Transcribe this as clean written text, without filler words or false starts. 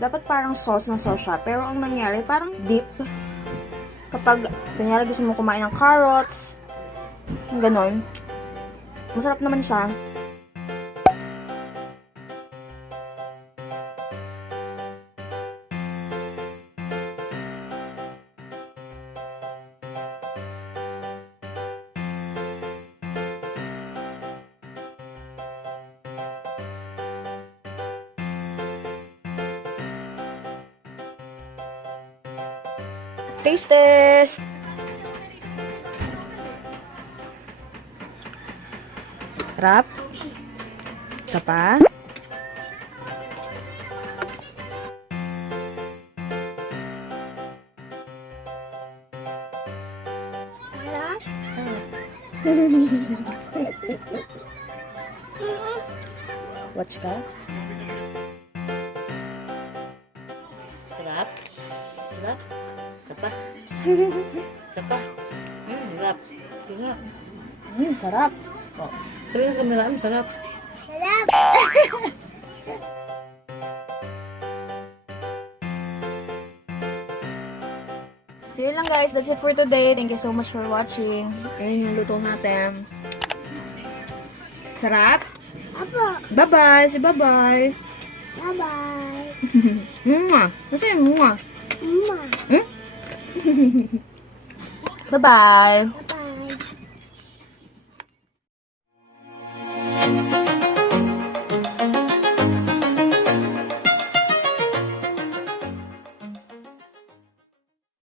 Dapat parang sauce na sauce siya. Pero ang nangyari, parang dip. Kapag, kunyari gusto mo kumain ng carrots, ganon. Masarap naman siya. Taste test! Sarap. Isa pa. Watch ka. Sarap. Sarap. Sapa. Sapa. Sarap. Sarap. Sarap. Oh. Sabi ng kamera, sarap. Sarap! So yun lang guys, that's it for today. Thank you so much for watching. Ayun yung luto natin. Sarap? Apo! Bye-bye! Si bye-bye! Bye-bye! Mwah! Kasi yung mwah? Mama! Bye-bye!